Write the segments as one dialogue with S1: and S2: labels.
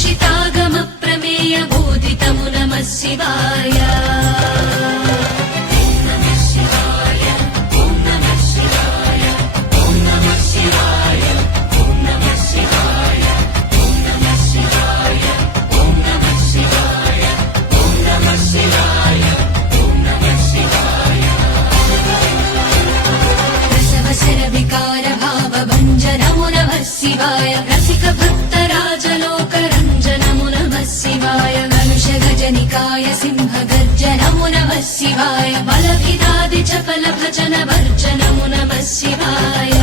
S1: భూషితాగమ ప్రమేయ భూదితము నమ శివా జన వర్జనము నమ శివాయ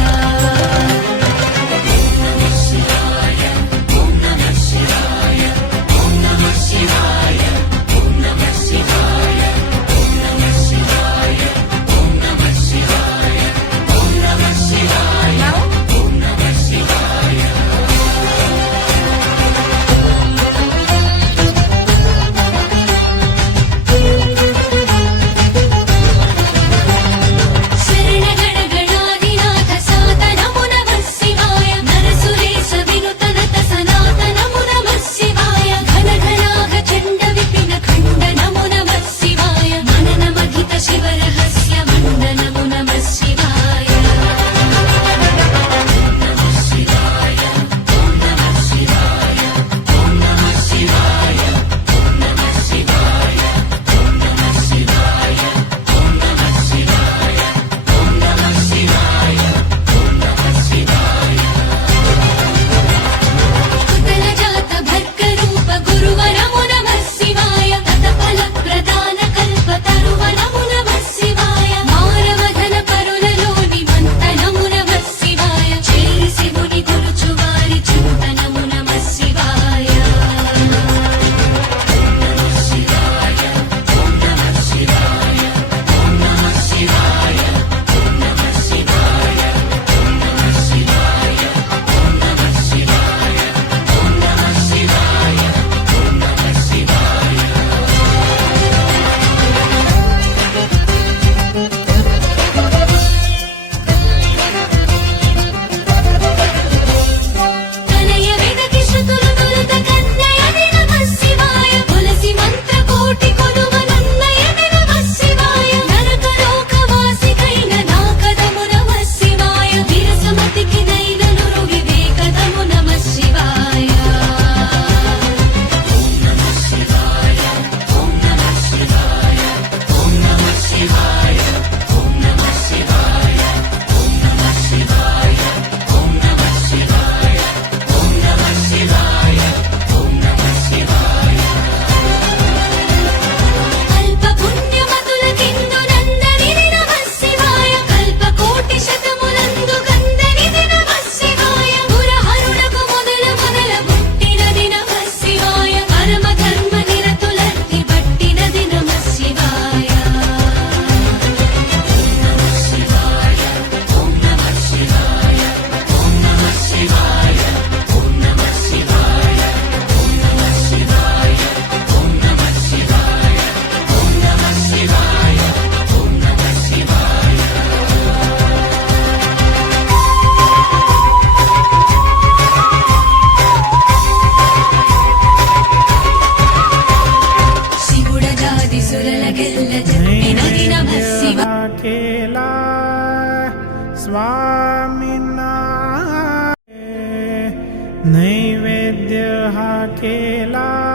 S2: केला. स्वामीना नैवेद्य हा केला.